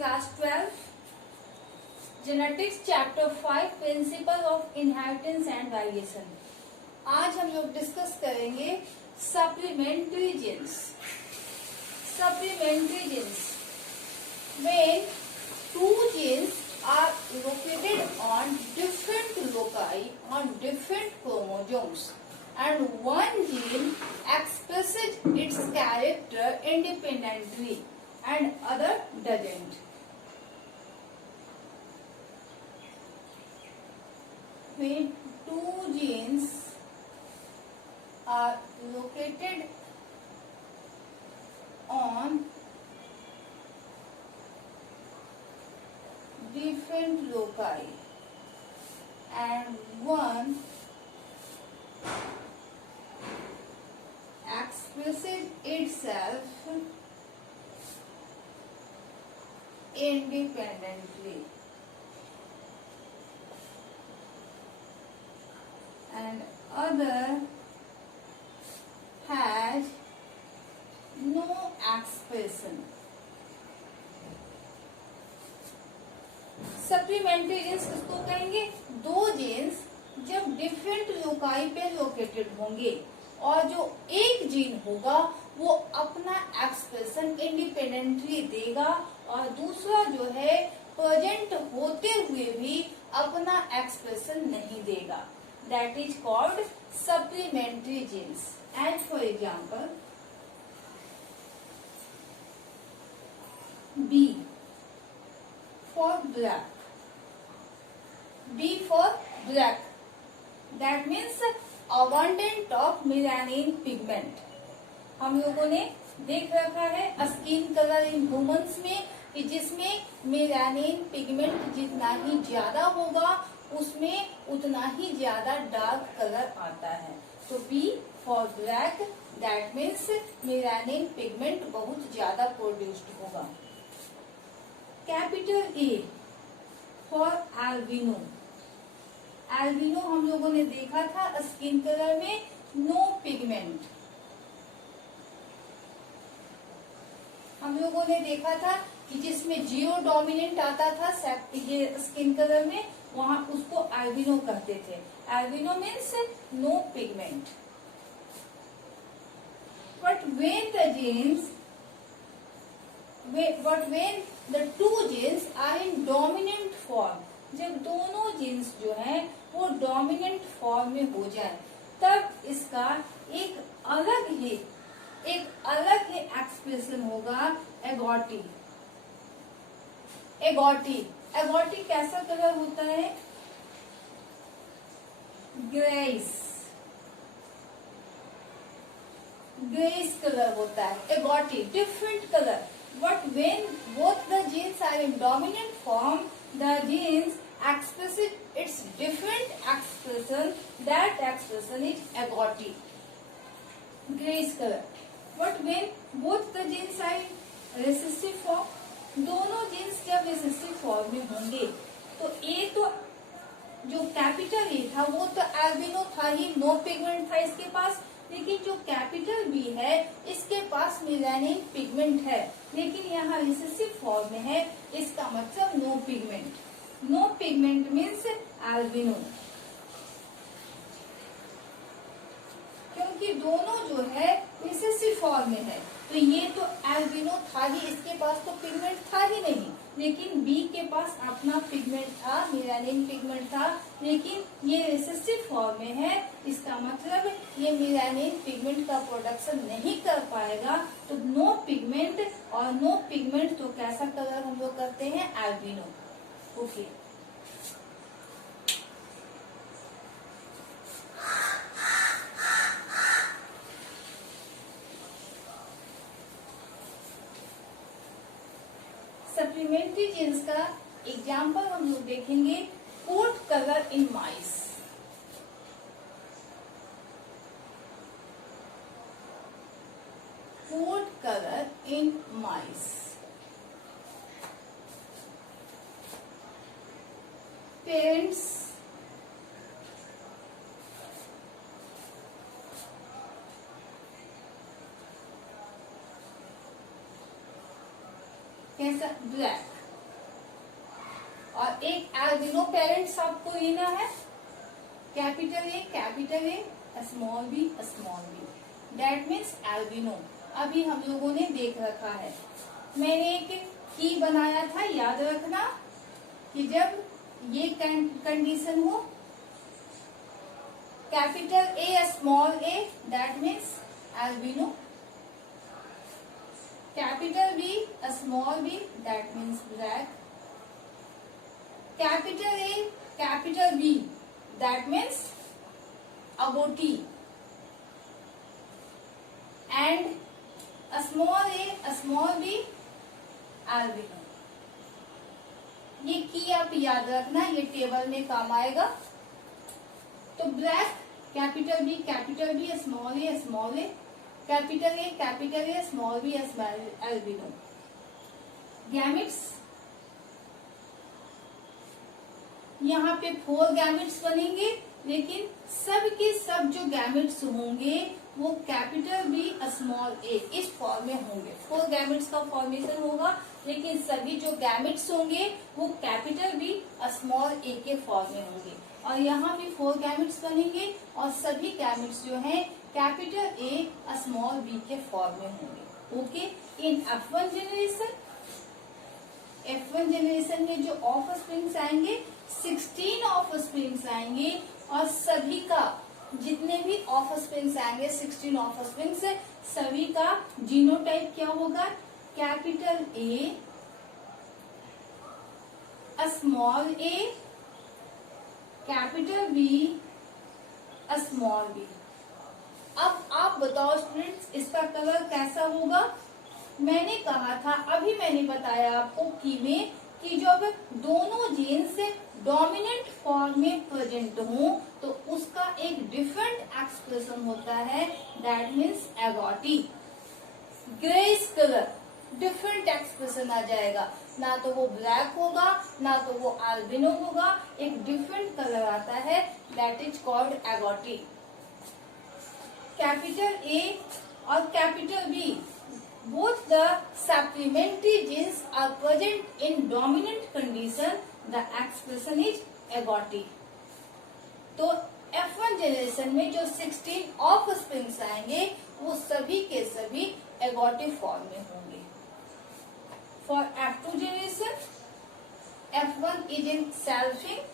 Class 12 genetics chapter 5 principle of inheritance and variation. आज हम लोग डिस्कस करेंगे supplementary genes. Supplementary genes when two genes are located on different loci on different chromosomes and one gene expresses its character independently and other doesn't. When two genes are located on different loci and one expresses itself independently and other has no expression. Supplementary genes किसको कहेंगे? दो jeans जब different loci पे located होंगे और जो एक gene होगा वो अपना एक्सप्रेशन इंडिपेंडेंटली देगा और दूसरा जो है प्रेजेंट होते हुए भी अपना एक्सप्रेशन नहीं देगा। That is called supplementary genes. As for example B for black. B for black. That means abundant of melanin pigment. हम लोगों ने देख रखा है स्किन कलर इन ह्यूमंस में कि जिसमें मेलानिन पिगमेंट जितना ही ज्यादा होगा उसमें उतना ही ज्यादा डार्क कलर आता है। तो B for black, that means melanin pigment बहुत ज्यादा प्रोड्यूस्ड होगा। Capital A for albino. Albino हम लोगों ने देखा था स्किन कलर में नो पिगमेंट। हम लोगों ने देखा था कि जिसमें जियो डोमिनेंट आता था ये स्किन कलर में वहां उसको एल्बिनो कहते थे। Albino means no pigment. But when the two genes are in dominant form, जब दोनों जीन्स जो हैं वो डोमिनेंट फॉर्म में हो जाए तब इसका एक अलग ही एक्सप्रेशन होगा। एगोटी। एगोटी कैसा कलर होता है? ग्रेस कलर होता है। Agouti different colour. But when both the genes are in dominant form, the genes expresses its different expression. That expression is agouti, grayish color. But when both the genes are in recessive form, दोनों jeans जब recessive form में होंगे तो ए तो जो capital A था वो तो एल्बिनो था ही, नो पिगमेंट था इसके पास। लेकिन जो कैपिटल बी है इसके पास मेलानिन पिगमेंट है लेकिन यहाँ रिसेसिव फॉर्म में है। इसका मतलब no pigment. No pigment means albino. क्योंकि दोनों जो है रिसेसिव फॉर्म में है तो ये तो एल्बिनो था ही, इसके पास तो पिगमेंट था ही नहीं। लेकिन बी के पास अपना पिगमेंट था, मेलानिन पिगमेंट था, लेकिन ये रिसेसिव फॉर्म में है। इसका मतलब ये मेलानिन पिगमेंट का प्रोडक्शन नहीं कर पाएगा तो नो पिगमेंट। और नो पिगमेंट तो कैसा कलर हम लोग करते हैं? एल्बिनो। ओके। सप्लीमेंट्री जीन्स का एग्जाम्पल हम लोग देखेंगे। Coat colour in mice. Coat colour in mice. Parents कैसा? ब्लैक। और एक एल्बिनो पेरेंट्स आपको लेना है, capital A, small B, that means albino. अभी हम लोगों ने देख रखा है, मैंने एक की बनाया था, याद रखना कि जब ये कंडीशन हो, capital A small A, that means albino, capital B small B, that means black, capital A capital B, that means agouti, and small a small b, albino। ये की आप याद रखना, ये टेबल में काम आएगा। तो black capital B small A, capital A small B, albino. Gametes, यहाँ पे 4 गैमेट्स बनेंगे, लेकिन सब के सब जो गैमेट्स होंगे वो कैपिटल बी स्मॉल ए इस फॉर्म में होंगे। 4 गैमेट्स का फॉर्मेशन होगा, लेकिन सभी जो गैमेट्स होंगे वो कैपिटल बी स्मॉल ए के फॉर्म में होंगे। और यहाँ भी 4 गैमेट्स बनेंगे और सभी गैमेट्स जो हैं कैपिटल ए स्मॉल बी के फॉर्म में होंगे। ओके, इन F1 जनरेशन में जो ऑफ स्प्रिंग्स आएंगे 16 ऑफ स्प्रिंग्स आएंगे, और सभी का जितने भी ऑफ स्प्रिंग्स आएंगे 16 ऑफ स्प्रिंग्स, सभी का जीनोटाइप क्या होगा, capital A small A, capital B small B. अब आप बताओ स्टूडेंट्स, इसका कलर कैसा होगा। मैंने कहा था, अभी मैंने बताया आपको की में कि जब दोनों जीन्स डोमिनेंट फॉर्म में प्रेजेंट हो तो उसका एक डिफरेंट एक्सप्रेशन होता है, that means agouti. Greys colour different expression आ जाएगा, ना तो वो ब्लैक होगा ना तो वो एल्बिनो होगा, एक डिफरेंट कलर आता है, that is called agouti. Capital A और capital B, both the supplementary genes are present in dominant condition, the expression is agouti। तो F1 जनरेशन में जो 16 ऑफ स्प्रिंग्स आएंगे वो सभी के सभी एगोटी फॉर्म में होंगे। For F2 generation, F1 is in selfing,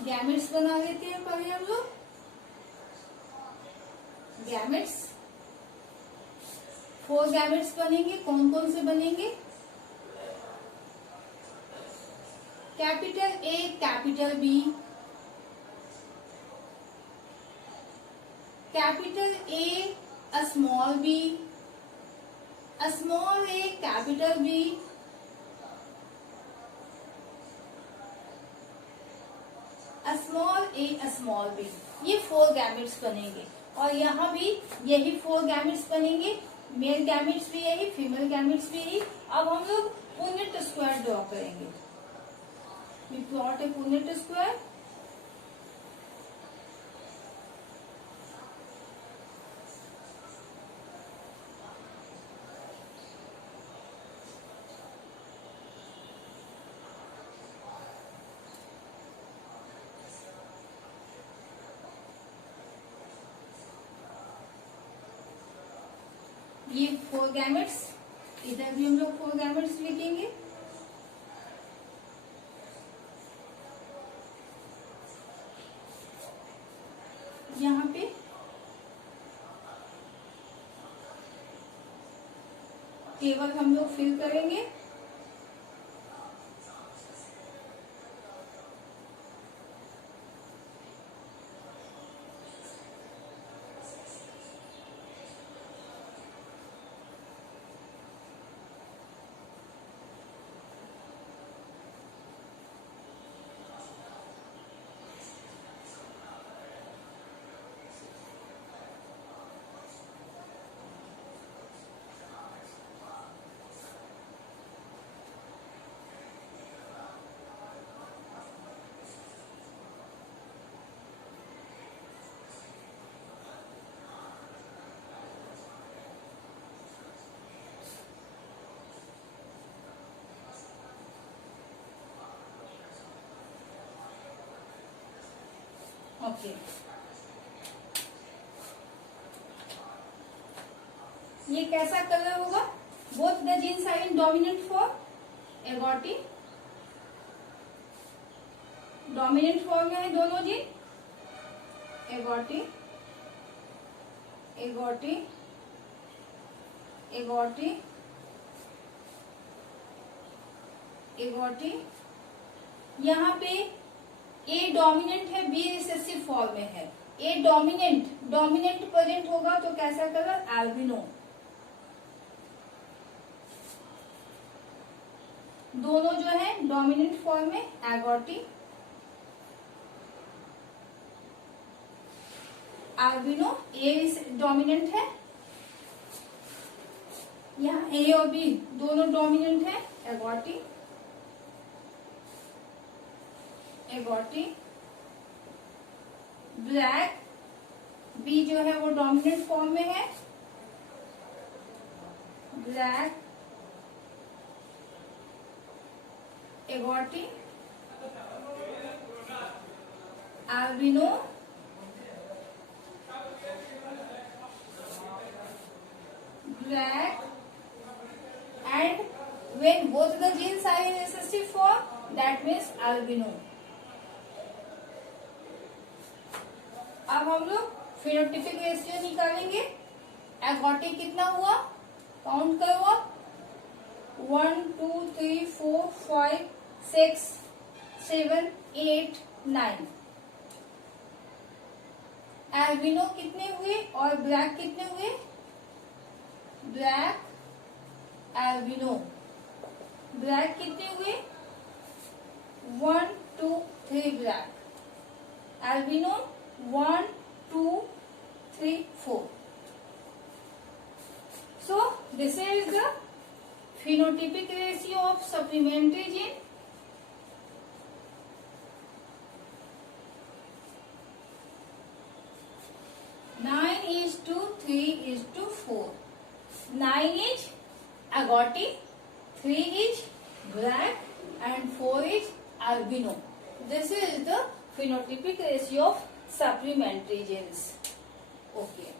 gametes बना लेते हैं पहले हम लोग। गैमेट्स 4 गैमेट्स बनेंगे, कौन कौन से बनेंगे, capital A capital B, capital A small B, small A capital B, small A small B. ये 4 गैमेट्स बनेंगे, और यहाँ भी यही 4 गैमेट्स बनेंगे, मेल गैमेट्स भी यही, फीमेल गैमेट्स भी यही। अब हम लोग पुनेट स्क्वायर ड्रॉ करेंगे। We plot a Punnett square. ये 4 गैमेट्स, इधर भी हम लोग 4 गैमेट्स लिखेंगे। यहाँ पे टेबल हम लोग फिल करेंगे। ओके, ये कैसा कलर होगा? Both the genes are in dominant form, agouti dominant form में है दोनों जीन, एगोटी एगोटी एगोटी एगोटी। यहाँ पे ए डोमिनेंट है, बी रिसेसिव फॉर्म में है। ए डोमिनेंट प्रेजेंट होगा तो कैसा कलर? एल्बिनो। दोनों जो है डोमिनेंट फॉर्म में, एगोटी एल्बिनो। ए डोमिनेंट है, यहाँ ए और बी दोनों डोमिनेंट है, एगोटी एगोटी। ब्लैक, बी जो है वो डोमिनेंट फॉर्म में है, black agouti albino black, and when both the genes are in recessive form, that means albino. अब हम लोग फिनोटिपिक रेशियो निकालेंगे। एगोटी कितना हुआ? काउंट करो आप, 1 2 3 4 5 6 7 8 9। एल्बिनो कितने हुए और ब्लैक कितने हुए? ब्लैक एल्बिनो, ब्लैक कितने हुए? 1 2 3 black, albino 1 2 3 4। So this is the phenotypic ratio of supplementary gene. Nine is to 3 is to 4. 9 is agouti, 3 is black, and 4 is albino. This is the phenotypic ratio of supplementary genes. Okay.